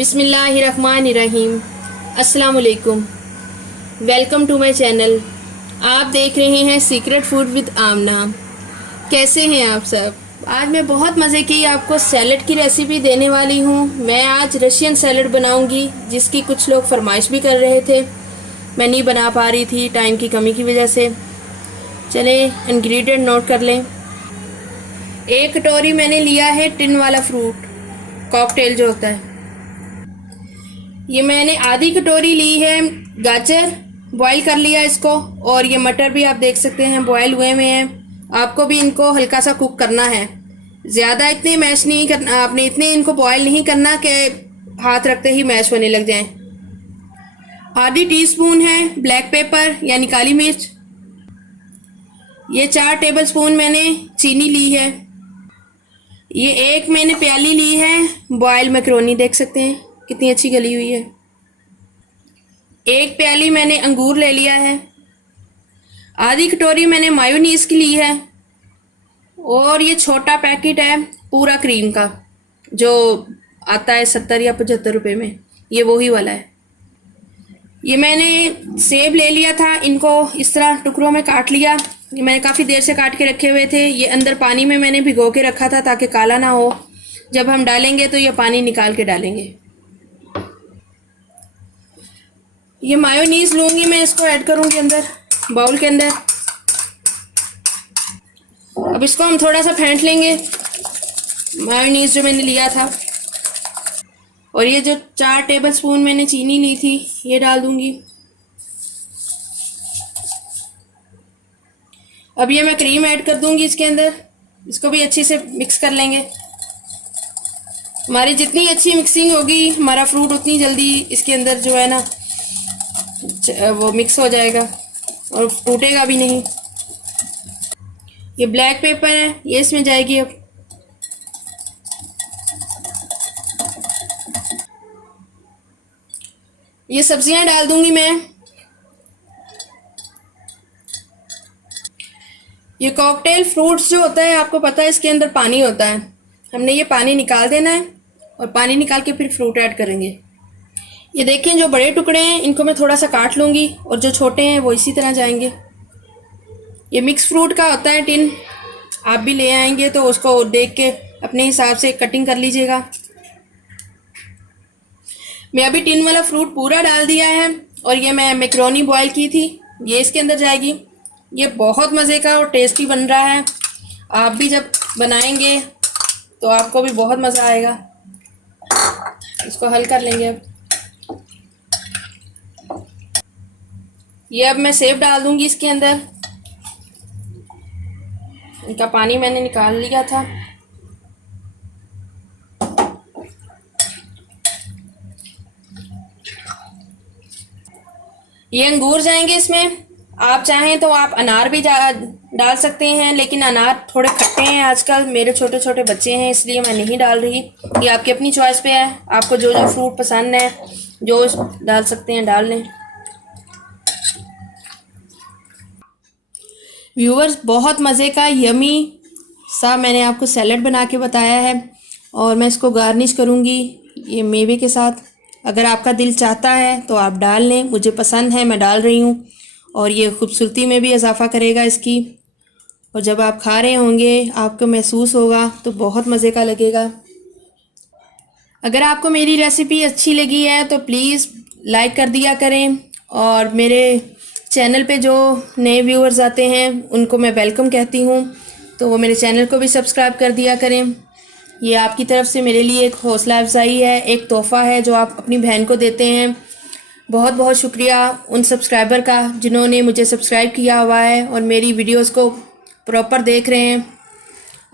बिस्मिल्लाहिर्रहमानिर्रहीम। अस्सलाम वालेकुम। Welcome to my channel. आप देख रहे हैं सीक्रेट फूड विद आमना। कैसे हैं आप सब? आज मैं बहुत मज़े की आपको सैलड की रेसिपी देने वाली हूँ। मैं आज रशियन सैलड बनाऊँगी, जिसकी कुछ लोग फरमाइश भी कर रहे थे। मैं नहीं बना पा रही थी टाइम की कमी की वजह से। चले इंग्रेडिएंट नोट कर लें। 1 कटोरी मैंने लिया है टिन वाला फ्रूट, कॉकटेल जो होता है। ये मैंने आधी कटोरी ली है गाजर, बॉईल कर लिया इसको। और ये मटर भी आप देख सकते हैं बॉईल हुए हैं। आपको भी इनको हल्का सा कुक करना है, ज़्यादा इतने मैश नहीं करना आपने, इतने इनको बॉईल नहीं करना कि हाथ रखते ही मैश होने लग जाएं। आधी टीस्पून है ब्लैक पेपर यानी काली मिर्च। ये 4 टेबलस्पून मैंने चीनी ली है। ये एक मैंने प्याली ली है बॉयल मैक्रोनी, देख सकते हैं कितनी अच्छी गली हुई है। 1 प्याली मैंने अंगूर ले लिया है। आधी कटोरी मैंने मायोनीज की ली है। और ये छोटा पैकेट है पूरा क्रीम का, जो आता है 70 या 75 रुपये में, ये वही वाला है। ये मैंने सेब ले लिया था, इनको इस तरह टुकड़ों में काट लिया। ये मैंने काफ़ी देर से काट के रखे हुए थे। ये अंदर पानी में मैंने भिगो के रखा था ताकि काला ना हो। जब हम डालेंगे तो ये पानी निकाल के डालेंगे। ये मायोनीज लूँगी मैं, इसको ऐड करूँगी अंदर बाउल के अंदर। अब इसको हम थोड़ा सा फेंट लेंगे, मायोनीज जो मैंने लिया था। और ये जो 4 टेबलस्पून मैंने चीनी ली थी, ये डाल दूँगी। अब ये मैं क्रीम ऐड कर दूँगी इसके अंदर। इसको भी अच्छे से मिक्स कर लेंगे। हमारी जितनी अच्छी मिक्सिंग होगी हमारा फ्रूट उतनी जल्दी इसके अंदर जो है ना वो मिक्स हो जाएगा और टूटेगा भी नहीं। ये ब्लैक पेपर है, ये इसमें जाएगी। अब ये सब्जियां डाल दूंगी मैं। ये कॉकटेल फ्रूट्स जो होता है, आपको पता है इसके अंदर पानी होता है। हमने ये पानी निकाल देना है और पानी निकाल के फिर फ्रूट ऐड करेंगे। ये देखें, जो बड़े टुकड़े हैं इनको मैं थोड़ा सा काट लूँगी और जो छोटे हैं वो इसी तरह जाएंगे। ये मिक्स फ्रूट का होता है टिन, आप भी ले आएंगे तो उसको देख के अपने हिसाब से कटिंग कर लीजिएगा। मैं अभी टिन वाला फ्रूट पूरा डाल दिया है। और ये मैं मैक्रोनी बॉयल की थी, ये इसके अंदर जाएगी। ये बहुत मज़े का और टेस्टी बन रहा है। आप भी जब बनाएंगे तो आपको भी बहुत मज़ा आएगा। इसको हल कर लेंगे। अब ये अब मैं सेब डाल दूंगी इसके अंदर। इनका पानी मैंने निकाल लिया था। ये अंगूर जाएंगे इसमें। आप चाहें तो आप अनार भी डाल सकते हैं, लेकिन अनार थोड़े खट्टे हैं आजकल, मेरे छोटे छोटे बच्चे हैं इसलिए मैं नहीं डाल रही। ये आपकी अपनी चॉइस पे है, आपको जो जो फ्रूट पसंद है जो डाल सकते हैं डाल लें। व्यूअर्स, बहुत मज़े का यमी सा मैंने आपको सैलड बना के बताया है और मैं इसको गार्निश करूँगी ये मेवे के साथ। अगर आपका दिल चाहता है तो आप डाल लें, मुझे पसंद है मैं डाल रही हूँ। और ये खूबसूरती में भी इजाफ़ा करेगा इसकी। और जब आप खा रहे होंगे आपको महसूस होगा तो बहुत मज़े का लगेगा। अगर आपको मेरी रेसिपी अच्छी लगी है तो प्लीज़ लाइक कर दिया करें। और मेरे चैनल पे जो नए व्यूअर्स आते हैं उनको मैं वेलकम कहती हूँ, तो वो मेरे चैनल को भी सब्सक्राइब कर दिया करें। ये आपकी तरफ से मेरे लिए एक हौसला अफजाई है, एक तोहफ़ा है जो आप अपनी बहन को देते हैं। बहुत बहुत शुक्रिया उन सब्सक्राइबर का जिन्होंने मुझे सब्सक्राइब किया हुआ है और मेरी वीडियोस को प्रॉपर देख रहे हैं।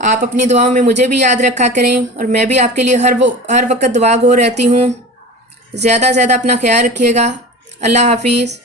आप अपनी दुआओं में मुझे भी याद रखा करें और मैं भी आपके लिए हर वक्त दुआ गो रहती हूँ। ज़्यादा से ज़्यादा अपना ख्याल रखिएगा। अल्लाह हाफिज़।